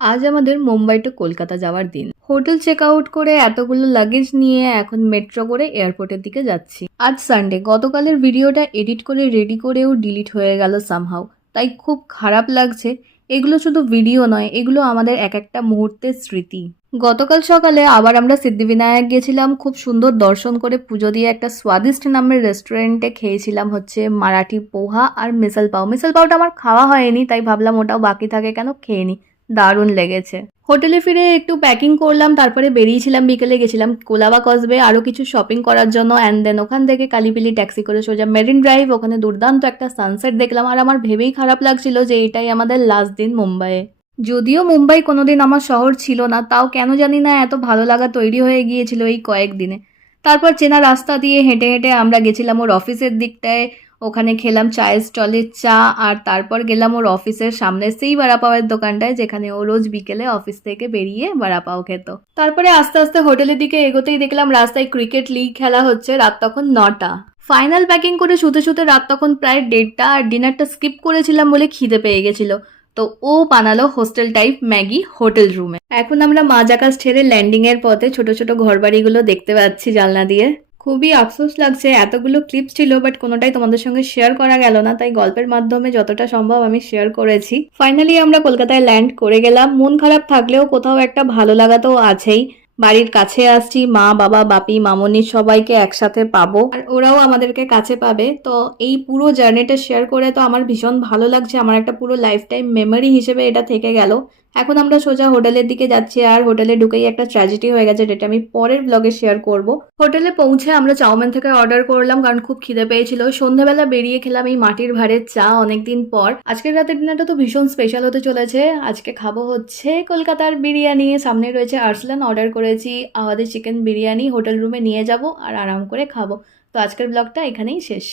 আজ আমাদের মুম্বাই টু কলকাতা যাওয়ার দিন। হোটেল চেক আউট করে এতগুলো লাগেজ নিয়ে এখন মেট্রো করে এয়ারপোর্টের দিকে যাচ্ছি। আজ সানডে, গতকালের ভিডিওটা এডিট করে রেডি করেও ডিলিট হয়ে গেল সামহাউ, তাই খুব খারাপ লাগছে। এগুলো শুধু ভিডিও নয়, এগুলো আমাদের এক একটা মুহূর্তের স্মৃতি। গতকাল সকালে আবার আমরা সিদ্ধিবিনায়ক গেছিলাম, খুব সুন্দর দর্শন করে পুজো দিয়ে একটা স্বাদিষ্ট নামের রেস্টুরেন্টে খেয়েছিলাম হচ্ছে মারাঠি পোহা আর মিসাল পাও। মিসাল পাওটা আমার খাওয়া হয়নি, তাই ভাবলাম ওটাও বাকি থাকে কেন, খেয়ে নি। দারুণ লেগেছে। হোটেলে ফিরে একটু প্যাকিং করলাম, তারপরে বেরিয়েছিলাম, বিকেলে গেছিলাম কোলাবা কসবে আরও কিছু শপিং করার জন্য। অ্যান্ড দেন ওখান থেকে কালিপিলি ট্যাক্সি করে সোজা মেরিন ড্রাইভ। ওখানে দুর্দান্ত একটা সানসেট দেখলাম, আর আমার ভেবেই খারাপ লাগছিল যে এটাই আমাদের লাস্ট দিন মুম্বাইয়ে। যদিও মুম্বাই কোনোদিন আমার শহর ছিল না, তাও কেন জানি না এত ভালো লাগা তৈরি হয়ে গিয়েছিল এই কয়েকদিনে। তারপর চেনা রাস্তা দিয়ে হেঁটে হেঁটে আমরা গেছিলাম ওর অফিসের দিকটায়। ওখানে খেলাম চায়ের স্টলে চা, আর তারপর গেলাম ওর অফিসের সামনে সেই বড়াপাওয়ের দোকানটায় যেখানে ও রোজ বিকেলে অফিস থেকে বেরিয়ে বড়াপাও খেত। তারপরে আস্তে আস্তে হোটেলের দিকে এগোতেই দেখলাম রাস্তায় ক্রিকেট লিগ খেলা হচ্ছে। রাত তখন 9টা। ফাইনাল প্যাকিং করে শুতে শুতে রাত তখন প্রায় 1:30, আর ডিনারটা স্কিপ করেছিলাম বলে খিদে পেয়ে গেছিল। তো ও বানালো হোস্টেল টাইপ ম্যাগি হোটেল রুমে। এখন আমরা মাঝ আকাশ ছেড়ে ল্যান্ডিং এর পথে ছোট ছোট ঘরবাড়িগুলো দেখতে পাচ্ছি জানলা দিয়ে। খুবই আফসোস লাগছে, এতগুলো ক্লিপস ছিল বাট কোনোটাই তোমাদের সঙ্গে শেয়ার করা গেল না, তাই গল্পের মাধ্যমে যতটা সম্ভব আমি শেয়ার করেছি। ফাইনালি আমরা কলকাতায় ল্যান্ড করে গেলাম। মন খারাপ থাকলেও কোথাও একটা ভালো লাগা তো আছেই। বাড়ির কাছে আসছি, মা বাবা বাপি মামনি সবাইকে একসাথে পাবো, আর ওরাও আমাদেরকে কাছে পাবে। তো এই পুরো জার্নিটা শেয়ার করে তো আমার ভীষণ ভালো লাগছে। আমার একটা পুরো লাইফ টাইম মেমোরি হিসেবে এটা থেকে গেল। এখন আমরা সোজা হোটেলের দিকে যাচ্ছি, আর হোটেলে ঢুকেই একটা ট্র্যাজেডি হয়ে গেছে, যেটা আমি পরের ব্লগে শেয়ার করব। হোটেলে পৌঁছে আমরা চাউমিন থেকে অর্ডার করলাম, কারণ খুব খিদে পেয়েছিল। সন্ধ্যাবেলা বেরিয়ে খেলাম এই মাটির ভাঁড়ের চা অনেকদিন পর। আজকের রাতের ডিনারটা তো ভীষণ স্পেশাল হতে চলেছে। আজকে খাবো হচ্ছে কলকাতার বিরিয়ানি। সামনে রয়েছে আর্সলান, অর্ডার করেছি আমাদের চিকেন বিরিয়ানি। হোটেল রুমে নিয়ে যাব আর আরাম করে খাবো। তো আজকের ব্লগটা এখানেই শেষ।